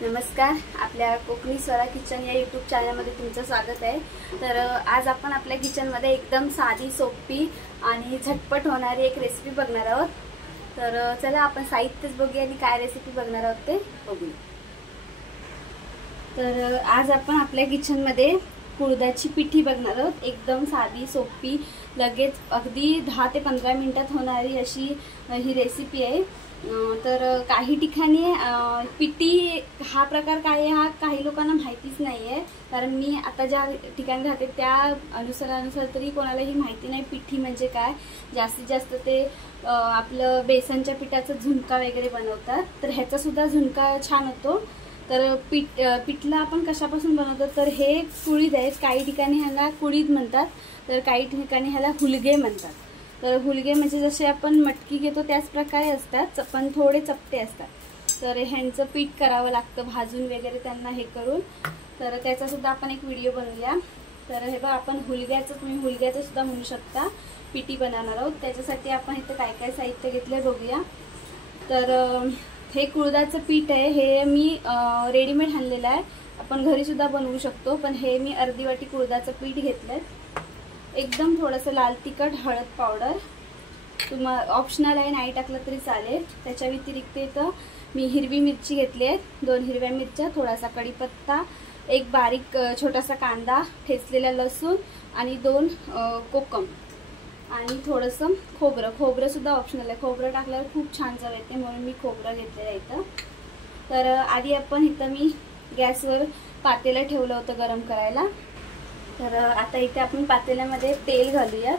नमस्कार, आपल्या कोकणी स्वरा किचन या यूट्यूब चॅनलमध्ये तुमचं स्वागत आहे। तर आज आपण आपल्या किचनमध्ये एकदम साधी, सोपी आणि झटपट होणारी एक रेसिपी बघणार आहोत। तर चला आपण साहित्यच बघूया आणि काय रेसिपी बघणार आहोत ते बघूया। तर आज आपण आपल्या किचनमध्ये कुळदाची पिठी बघणार आहोत। एकदम साधी, सोपी, लगेच अगदी 10 ते 15 मिनिटात होणारी अशी ही रेसिपी आहे। तर काही ठिकाणी पिठी हा प्रकार काय आहे हा काही लोकांना माहितीच नाहीये, कारण मी आता ज्या ठिकाणी राहते त्या अनुसार तरी कोणालाही माहिती नाही पिठी म्हणजे काय। जास्तीत जास्त ते आपलं बेसनच्या पिठाचा झुणका वगैरे बनवतात, तर ह्याचा सुद्धा झुणका छान होतो। तर पिठला आपण कशापासून बनवतो, तर हे कुळीद आहेत। काही ठिकाणी ह्याला कुळीद म्हणतात, तर काही ठिकाणी ह्याला हुलगे म्हणतात। तर हुलगे म्हणजे जसे आपण मटकी घेतो त्याच प्रकारे असतात, पण थोडे चपटे असतात। तर ह्यांचं पीठ करावं लागतं भाजून वगैरे त्यांना हे करून। तर त्याचा सुद्धा आपण एक व्हिडिओ बनवूया। तर हे बघा, आपण तुम्ही हुलग्याचं सुद्धा म्हणू शकता, पिठी बनवणार आहोत। त्याच्यासाठी आपण इथं काय काय साहित्य घेतलंय बघूया। तर हे कुळदाचं पीठ आहे, हे मी रेडीमेड आणलेलं आहे। आपण घरी सुद्धा बनवू शकतो, पण हे मी अर्धी वाटी कुळदाचं पीठ घेतलंय। एकदम थोडंसं लाल तिखट, हळद पावडर तुम्हाला ऑप्शनल आहे, नाही टाकलं तरी चालेल। त्याच्या व्यतिरिक्त इथं मी हिरवी मिरची घेतली आहे, 2 हिरव्या मिरच्या, थोडासा कढीपत्ता, एक बारीक छोटासा कांदा, ठेचलेला लसूण आणि 2 कोकम आणि थोडंसं खोबरं सुद्धा ऑप्शनल आहे। खोबरं टाकल्यावर खूप छान चव येते, म्हणून मी खोबरं घेतलेलं आहे इथं। तर आधी आपण इथं मी गॅसवर पातेलं ठेवलं होतं गरम करायला। तर आता इथे आपण पातेल्यामध्ये तेल घालूया।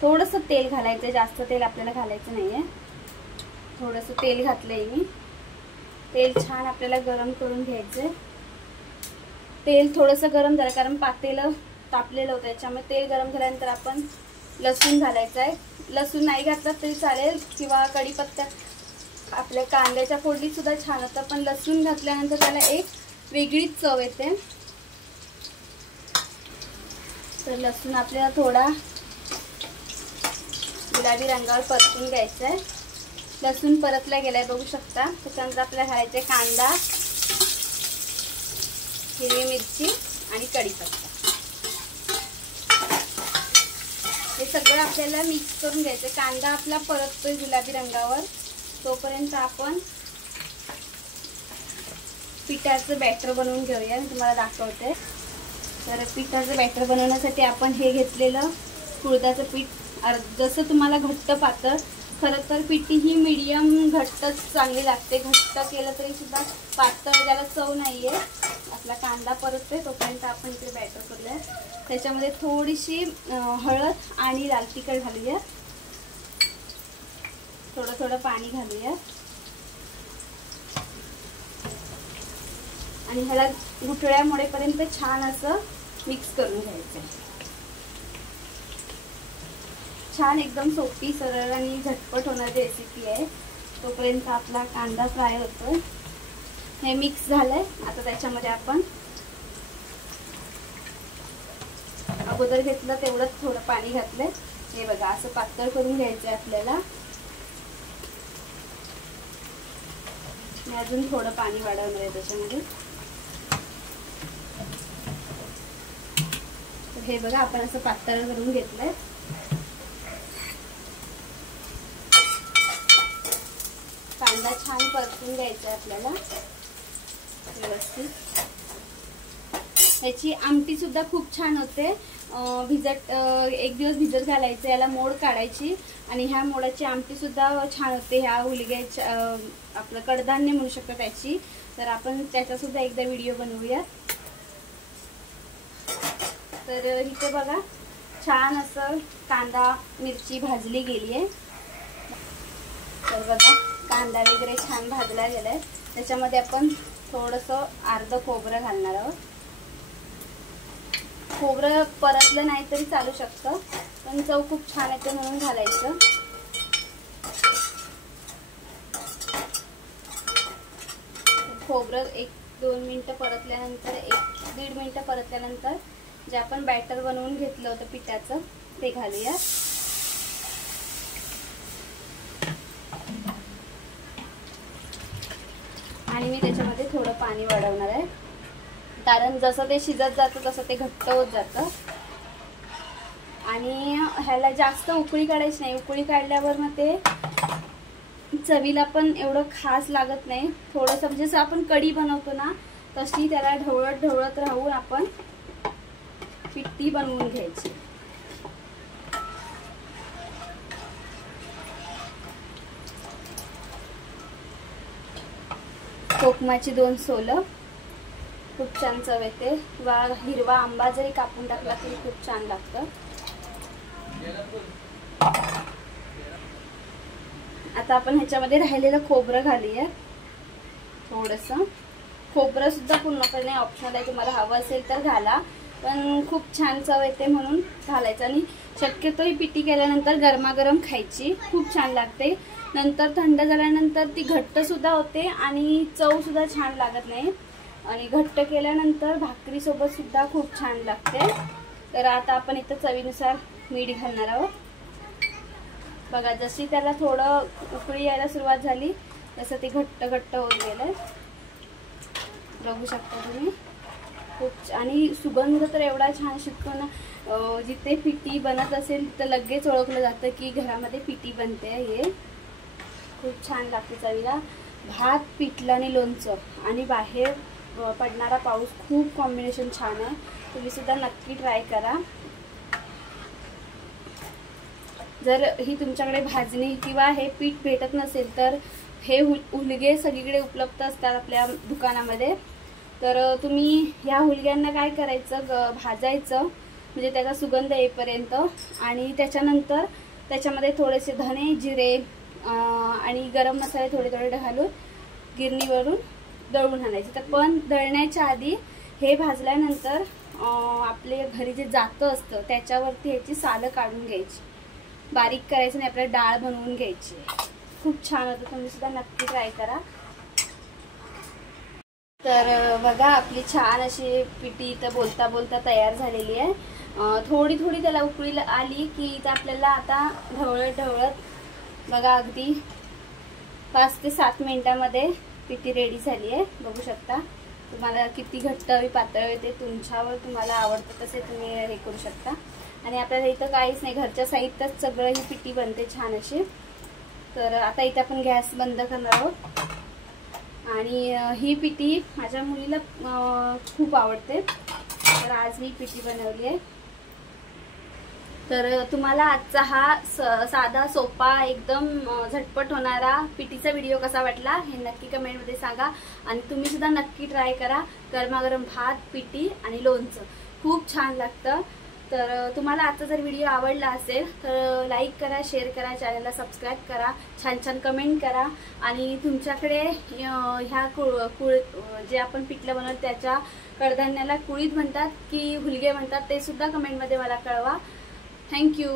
थोडंसं तेल घालायचं, जास्त तेल आपल्याला घालायचं नाहीये। थोडंसं तेल घातलंय मी। तेल छान आपल्याला गरम करून घ्यायचंय। तेल थोडंसं गरम झालं, कारण पातेलं तापलेलं होतं, त्याच्यामुळे तेल गरम झाल्यानंतर आपण लसूण घालायचं आहे। लसूण नाही घातलं तरी चालेल, किंवा कढीपत्ता आपल्या कांद्याच्या फोडणीत सुद्धा छान होतं, पण लसूण घातल्यानंतर त्याला एक वेगळीच चव येते। तर लसूण आपल्याला थोडा गुलाबी रंगावर परतून घ्यायचा आहे। लसूण परतला गेलाय बघू शकता। त्याच्यानंतर आपल्याला घालायचे कांदा, हिरवी मिरची आणि कढीपत्ता। हे सगळं आपल्याला मिक्स करून घ्यायचं। कांदा आपला परततोय गुलाबी रंगावर, तोपर्यंत आपण पिठाचं बॅटर बनवून घेऊया। मी तुम्हाला दाखवते। तर पिठाचं बॅटर बनवण्यासाठी आपण हे घेतलेलं कुळदाचं पीठ, जसं तुम्हाला घट्ट पातळ, खरं तर पिठी ही मीडियम घट्टच चांगली लागते। घट्ट केलं तरी सुद्धा पातळ त्याला चव नाहीये। आपला कांदा परततोय तोपर्यंत आपण इकडे बॅटर करूया। त्याच्यामध्ये थोडीशी हळद आणि लाल तिखट घालूया, थोडं पाणी घालूया आणि ह्याला गुठळ्या मोडेपर्यंत छान असं मिक्स करून घ्यायचं। छान एकदम सोपी, सरळ आणि झटपट होणारी रेसिपी आहे। तोपर्यंत आपला कांदा फ्राय होतोय। हे मिक्स झालंय। आता त्याच्यामध्ये आपण अगोदर घेतलं तेवढंच थोडं पाणी घातलंय। हे बघा, असं पातळ करून घ्यायचंय आपल्याला। मी अजून थोडं पाणी वाढवणार आहे त्याच्यामध्ये। हे बघा, आपण असं पातळ करून घेतलंय। कांदा छान परतून घ्यायचा आहे आपल्याला व्यवस्थित। ह्याची आमटी सुद्धा खूप छान होते। एक दिवस भिजत घालायचं, याला मोड काढायची आणि ह्या मोडाची आमटी सुद्धा छान होते। ह्या हुलग्याच्या आपलं कडधान्य म्हणू शकतो त्याची। तर आपण त्याचा सुद्धा एकदा व्हिडिओ बनवूया। तर इथे बघा, छान असं कांदा मिरची भाजली गेली आहे। तर बघा, कांदा वगैरे छान भाजला गेलाय। त्याच्यामध्ये आपण थोडंसं अर्ध खोबरं घालणार आहोत। खोबरं परतलं नाही तरी चालू शकतं, पण चव खूप छान येते म्हणून घालायचं। खोबरं 1-2 मिनिटं परतल्यानंतर, 1-1.5 मिनिटं परतल्यानंतर जे आपण बॅटर बनवून घेतलं होतं पिठाचं ते घालूया। आणि मी त्याच्यामध्ये थोडं पाणी वाढवणार आहे, कारण जसं ते शिजत जातं तसं ते घट्ट होत जातं. आणि ह्याला जास्त उकळी काढायची नाही, उकळी काढल्यावर मग ते चवीला पण एवढं खास लागत नाही. थोडंसं म्हणजे जसं आपण कढी बनवतो ना तशी त्याला ढवळत ढवळत राहून आपण पिठी बनवून घ्यायची. कोकमाची 2 सोलं, खूप छान चव येते. किंवा हिरवा आंबा जरी कापून टाकला तरी खूप छान लागतं. आता आपण ह्याच्यामध्ये राहिलेलं खोबरं घालूया. थोडंसं खोबरं सुद्धा पूर्णपणे ऑप्शनल आहे, तुम्हाला हवं असेल तर घाला, पण खूप छान चव येते म्हणून घालायचं. आणि शक्यतो ही पिठी केल्यानंतर गरमागरम खायची, खूप छान लागते. नंतर थंड झाल्यानंतर ती घट्ट सुद्धा होते आणि चव सुद्धा छान लागत नाही. आणि घट्ट केल्यानंतर भाकरीसोबत सुद्धा खूप छान लागते. तर आता आपण इथं चवीनुसार मीठ घालणार आहोत. बघा जशी त्याला थोडं उकळी यायला सुरुवात झाली तसं ते घट्ट घट्ट होत गेलं, बघू शकता तुम्ही. खूप आणि सुगंध तर एवढा छान शिकतो ना, जिथे पिठी बनत असेल तर लगेच ओळखलं जातं की घरामध्ये पिठी बनते. हे खूप छान लागते चवीला. भात, पिठलं आणि लोणचं आणि बाहेर पडणारा पाऊस, खूप कॉम्बिनेशन छान आहे. तुम्ही सुद्धा नक्की ट्राय करा. जर ही तुमच्याकडे भाजणी किंवा हे पीठ भेटत नसेल तर हे हुलगे सगळीकडे उपलब्ध असतात आपल्या दुकानामध्ये. तर तुम्ही ह्या हुलग्यांना काय करायचं, भाजायचं म्हणजे त्याचा सुगंध येईपर्यंत. आणि त्याच्यानंतर त्याच्यामध्ये थोडेसे धणे, जिरे आणि गरम मसाले थोडे थोडे घालून गिरणीवरून दळून आणायचे. तर पण दळण्याच्या आधी हे भाजल्यानंतर आपले घरी जे जातं असतं त्याच्यावरती ह्याची सालं काढून घ्यायची, बारीक करायचं नाही, आपल्याला डाळ बनवून घ्यायची. खूप छान होतं, तुम्ही सुद्धा नक्की ट्राय करा. तर बघा आपली छान अशी पिठी इथं बोलता बोलता तयार झालेली आहे. थोडी थोडी त्याला उकळी आली की इथं आपल्याला आता ढवळत ढवळत बघा अगदी 5 ते 7 मिनिटामध्ये पिठी रेडी झाली आहे. बघू शकता तुम्हाला किती घट्ट हवी पातळ हवी ते तुमच्यावर, तुम्हाला आवडतं तसे तुम्ही हे करू शकता. आणि आपल्याला इथं काहीच नाही, घरच्या साहित्यात सगळं ही पिठी बनते छान अशी. तर आता इथं आपण गॅस बंद करणार आहोत. आणि ही पिठी माझ्या मुलीला खूप आवडते, तर आज मी पिठी बनवली आहे. तर तुम्हाला आजचा हा साधा सोपा एकदम झटपट होणारा पिठीचा व्हिडिओ कसा वाटला हे नक्की कमेंटमध्ये सांगा. आणि तुम्ही सुद्धा नक्की ट्राय करा. गरमागरम भात, पिठी आणि लोणचं खूप छान लागतं. तर तुम्हाला आजचा जर व्हिडिओ आवडला असेल तर लाईक करा, शेअर करा, चॅनलला सबस्क्राईब करा, छान छान कमेंट करा. आणि तुमच्याकडे ह्या जे आपण पिठलं बनवतो त्याच्या कडधान्याला कुळीत म्हणतात की हुलगे म्हणतात ते सुद्धा कमेंटमध्ये मला कळवा. थँक्यू.